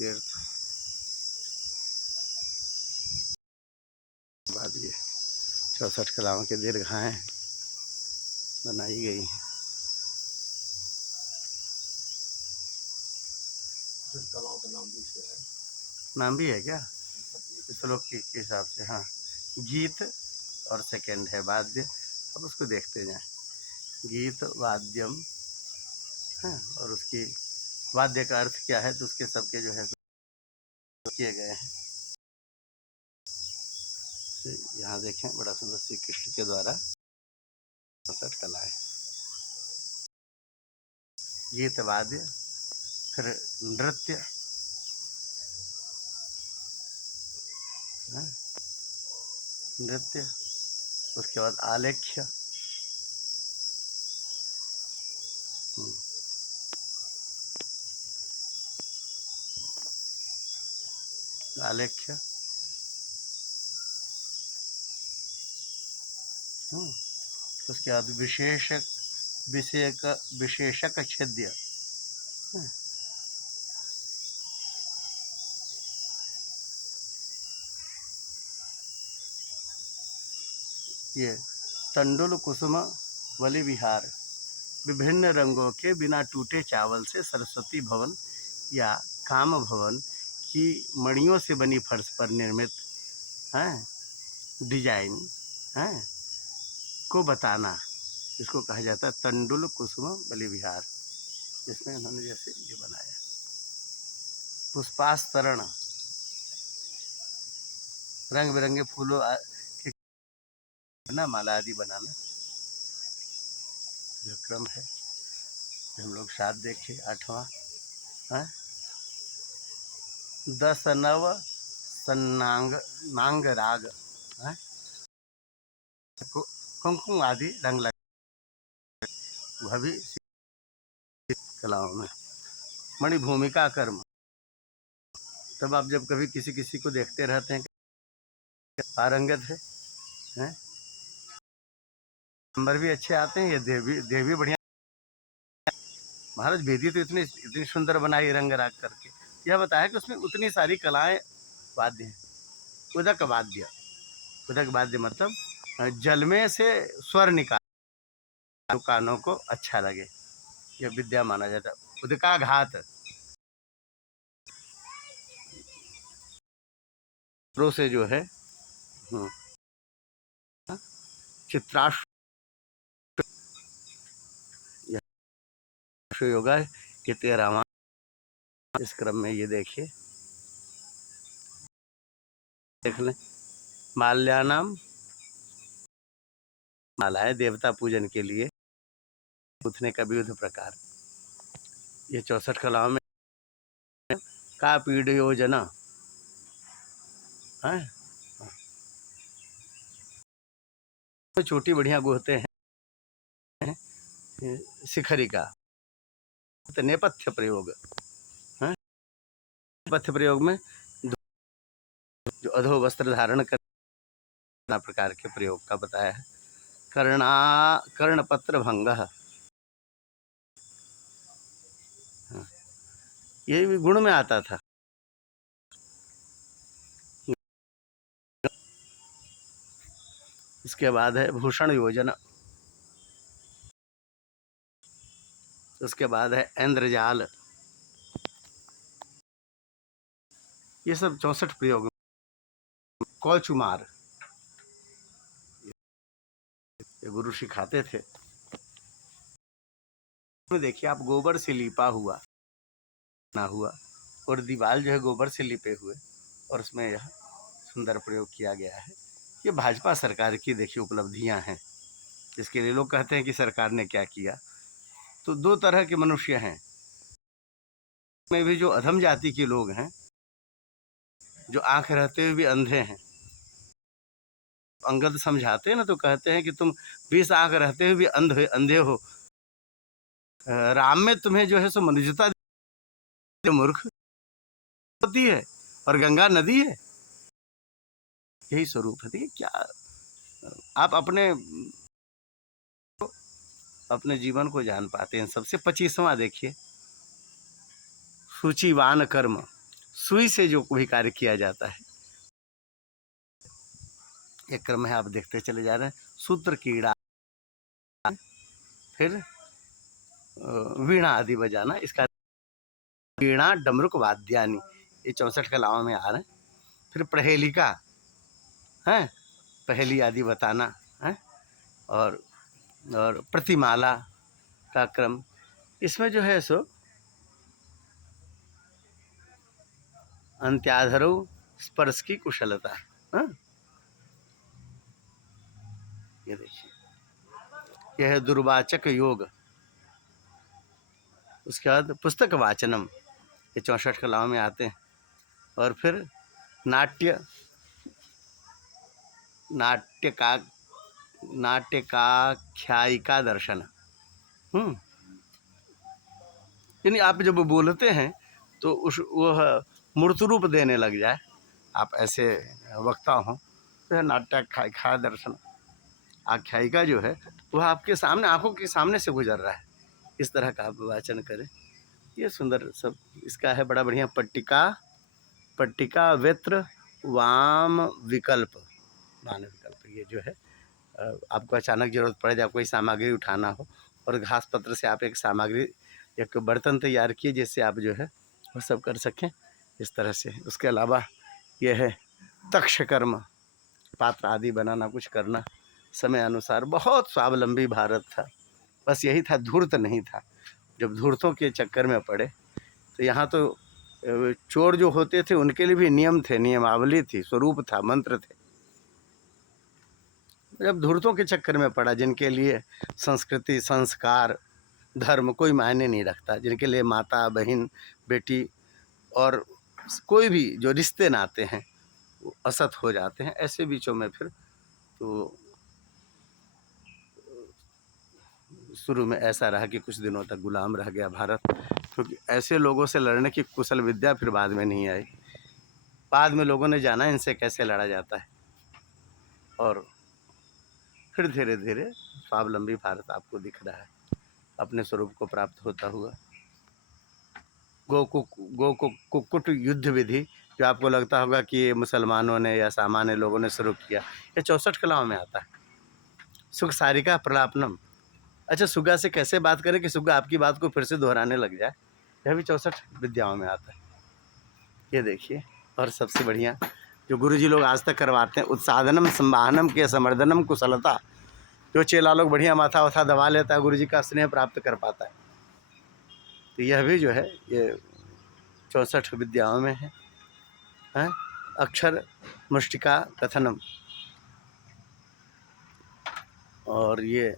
तीर्थ बाद ये 64 कलाओं के दीर्घाएँ बनाई गई हैं। कलाओं का नाम भी है क्या श्लोक के हिसाब से? हाँ, गीत और सेकंड है वाद्य। अब उसको देखते जाएं। गीत वाद्यम है और उसकी वाद्य का अर्थ क्या है, तो उसके सबके जो है किए गए हैं। यहाँ देखें, बड़ा सुंदर श्री कृष्ण के द्वारा 64 कलाएं, गीत वाद्य, फिर नृत्य, नृत्य, उसके बाद आलेख्य, आलेख्य, उसके बाद विशेषक, विशेषक छेद्य, ये तंडुल कुसुम वली विहार, विभिन्न रंगों के बिना टूटे चावल से सरस्वती भवन या काम भवन की मणियों से बनी फर्श पर निर्मित डिजाइन को बताना, इसको कहा जाता है तंडुल कुसुम बलि विहार। इसमें उन्होंने जैसे ये बनाया पुष्पास्तरण, रंग बिरंगे फूलों के ना माला आदि बनाना, जो क्रम है हम लोग साथ देखे। 8वां 10 नव सन्नांग नांग राग, कुमकुम आदि रंग लग, वह भी कलाओं में। मणिभूमिका कर्म, तब आप जब कभी किसी किसी को देखते रहते हैं पारंगत है, नंबर भी अच्छे आते हैं, ये देव भी बढ़िया। महाराज बेदी तो इतनी सुंदर बनाई रंग राग करके। यह बताया कि उसमें उतनी सारी कलाएं वाद्य हैं। उदक वाद्य, उदक वाद्य मतलब जल में से स्वर निकाल, कानों को अच्छा लगे, यह विद्या माना जाता है। उदकाघात से जो है चित्राश्व योगा के 13वां, इस क्रम में ये देखिए, देख लें। माल्यानाम, मालाएं देवता पूजन के लिए गूंथने का विविध प्रकार। ये 64 कलाओं में का पीड़ योजना है, तो छोटी बढ़िया गूंथते हैं। शिखरी का तो नेपथ्य प्रयोग है, नेपथ्य प्रयोग में जो अधो वस्त्र धारण करना प्रकार के प्रयोग का बताया है। कर्णपत्र भंग, ये भी गुण में आता था। इसके बाद है भूषण योजना, उसके बाद है इंद्रजाल। ये सब 64 प्रयोग। कौचुमार, ये गुरु सिखाते थे। देखिए आप, गोबर से लीपा हुआ ना हुआ और दीवार जो है गोबर से लिपे हुए, और उसमें यह सुंदर प्रयोग किया गया है। ये भाजपा सरकार की देखिए उपलब्धियां हैं, इसके लिए लोग कहते हैं कि सरकार ने क्या किया। तो दो तरह के मनुष्य हैं, में भी जो अधम जाति के लोग हैं, जो आंख रहते हुए भी अंधे हैं। अंगद समझाते हैं ना, तो कहते हैं कि तुम 20 आंख रहते हुए भी अंधे हो, राम में तुम्हें जो है सो मनुष्यता मूर्ख होती है, और गंगा नदी है। यही स्वरूप है। क्या आप अपने जीवन को जान पाते हैं। सबसे 25वां देखिए, सूचिवान कर्म, सुई से जो भी कार्य किया जाता है, एक क्रम है, आप देखते चले जा रहे हैं। सूत्र कीड़ा, फिर वीणा आदि बजाना, इसका वीणा डमरुक वाद्यानि, ये 64 कलाओं में आ रहे हैं। फिर प्रहेलिका है, पहेली आदि बताना है, और प्रतिमाला का क्रम, इसमें जो है सो अंत्याधरो स्पर्श की कुशलता। हाँ, ये देखिए, यह है दुर्वाचक योग। उसके बाद पुस्तक वाचनम, ये 64 कलाओं में आते हैं। और फिर नाट्य, नाट्यका नाट्यकाख्यायिका दर्शन। यानी आप जब बोलते हैं तो उस वह मूर्त रूप देने लग जाए, आप ऐसे वक्ता हों, तो नाट्याख्यायिका दर्शन। आख्यायिका जो है वह आपके सामने, आंखों के सामने से गुजर रहा है, इस तरह का आप वाचन करें। ये सुंदर सब इसका है, बड़ा बढ़िया। पट्टिका वेत्र वाम विकल्प, वाम विकल्प, ये जो है आपको अचानक जरूरत पड़े, जब कोई सामग्री उठाना हो, और घास पत्र से आप एक सामग्री, एक बर्तन तैयार किए जिससे आप जो है वो सब कर सकें, इस तरह से। उसके अलावा यह है तक्ष कर्म, पात्र आदि बनाना, कुछ करना समय अनुसार। बहुत स्वावलंबी भारत था, बस यही था, धूर्त नहीं था। जब धूर्तों के चक्कर में पड़े तो यहाँ तो चोर जो होते थे उनके लिए भी नियम थे, नियमावली थी, स्वरूप था, मंत्र थे। जब धूर्तों के चक्कर में पड़ा, जिनके लिए संस्कृति, संस्कार, धर्म कोई मायने नहीं रखता, जिनके लिए माता, बहन, बेटी और कोई भी जो रिश्ते नाते हैं वो असत हो जाते हैं, ऐसे बीचों में फिर तो शुरू में ऐसा रहा कि कुछ दिनों तक गुलाम रह गया भारत, क्योंकि ऐसे लोगों से लड़ने की कुशल विद्या फिर बाद में नहीं आई। बाद में लोगों ने जाना इनसे कैसे लड़ा जाता है, और फिर धीरे धीरे स्वावलंबी भारत आपको दिख रहा है, अपने स्वरूप को प्राप्त होता हुआ। कुक्कुट युद्ध विधि, जो आपको लगता होगा कि ये मुसलमानों ने या सामान्य लोगों ने शुरू किया, ये 64 कलाओं में आता है। सुख सारिका प्रलापनम, अच्छा, सुगा से कैसे बात करें कि सुगा आपकी बात को फिर से दोहराने लग जाए, यह भी 64 विद्याओं में आता है। ये देखिए, और सबसे बढ़िया जो गुरुजी लोग आज तक करवाते हैं, उत्साधनम संवाहनम के समर्दनम कुशलता, जो चेला लोग बढ़िया माथा वाथा दबा लेता है, गुरुजी का स्नेह प्राप्त कर पाता है। तो यह भी जो है ये 64 विद्याओं में है। अक्षर मुष्टिका कथनम, और ये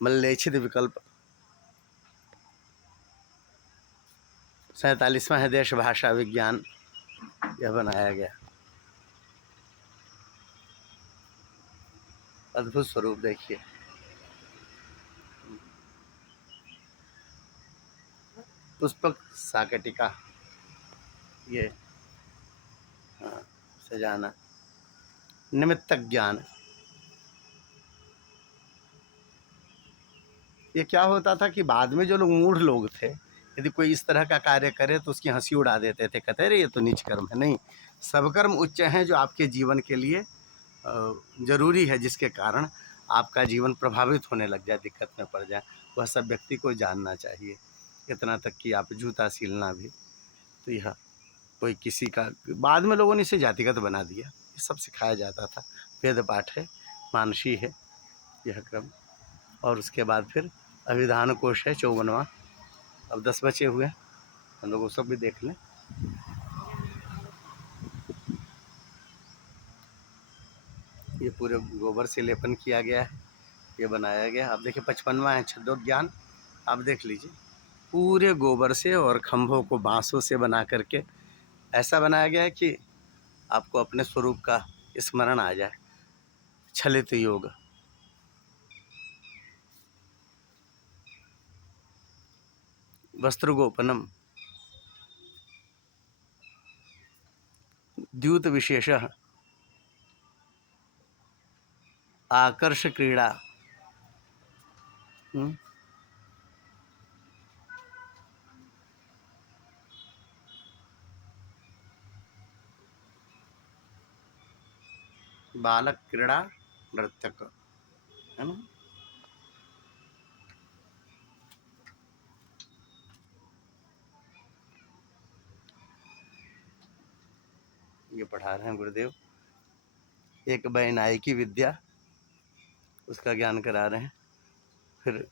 मल्लेच्छित विकल्प, 47वां है देश भाषा विज्ञान, यह बनाया गया। अद्भुत स्वरूप देखिए। पुष्पक साकटिका, ये सजाना। निमित्त ज्ञान, ये क्या होता था कि बाद में जो लोग मूढ़ लोग थे, यदि कोई इस तरह का कार्य करे तो उसकी हंसी उड़ा देते थे, कहते रहे ये तो नीच कर्म है। नहीं, सब कर्म उच्च हैं जो आपके जीवन के लिए जरूरी है, जिसके कारण आपका जीवन प्रभावित होने लग जाए, दिक्कत में पड़ जाए, वह सब व्यक्ति को जानना चाहिए। इतना तक कि आप जूता सीलना भी, तो यह कोई किसी का, बाद में लोगों ने इसे जातिगत बना दिया, ये सब सिखाया जाता था। वेद पाठ है, मानसी है यह क्रम। और उसके बाद फिर अभिधान कोश है 54वां। अब 10 बचे हुए हैं, हम लोग वो सब भी देख लें। ये पूरे गोबर से लेपन किया गया है, ये बनाया गया। आप देखिए 55वां है छद्मोद्यान, आप देख लीजिए, पूरे गोबर से और खंभों को बांसों से बना करके ऐसा बनाया गया है कि आपको अपने स्वरूप का स्मरण आ जाए। छलित योग, वस्त्र गोपनम, द्यूत विशेष, आकर्ष क्रीड़ा, बालक क्रीड़ा नर्तक, है ना। ये पढ़ा रहे हैं गुरुदेव। एक बैनाई की विद्या, उसका ज्ञान करा रहे हैं। फिर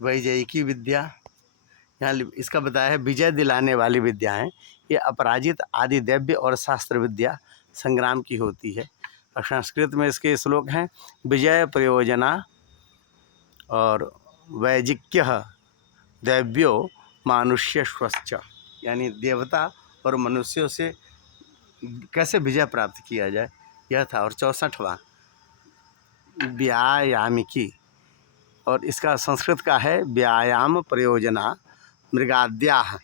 वैजयिकी विद्या, यहाँ इसका बताया है विजय दिलाने वाली विद्याएं, ये अपराजित आदि दैव्य और शास्त्र विद्या संग्राम की होती है। और संस्कृत में इसके श्लोक हैं, विजय प्रयोजना और वैजिक्य दैव्यो मानुष्य स्वच्छ, यानी देवता और मनुष्यों से कैसे विजय प्राप्त किया जाए, यह था। और 64वां व्यायामिकी, और इसका संस्कृत का है व्यायाम प्रयोजना मृगाद्याः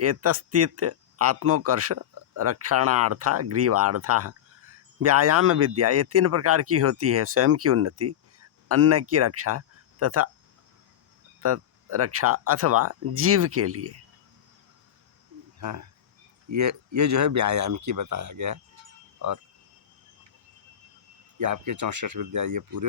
एतस्तीत आत्मोकर्ष रक्षणार्था ग्रीवार्था। व्यायाम विद्या ये 3 प्रकार की होती है, स्वयं की उन्नति, अन्न की रक्षा तथा रक्षा अथवा जीव के लिए। हाँ, ये जो है व्यायाम की बताया गया है। और ये आपके 64 विद्या ये पूरे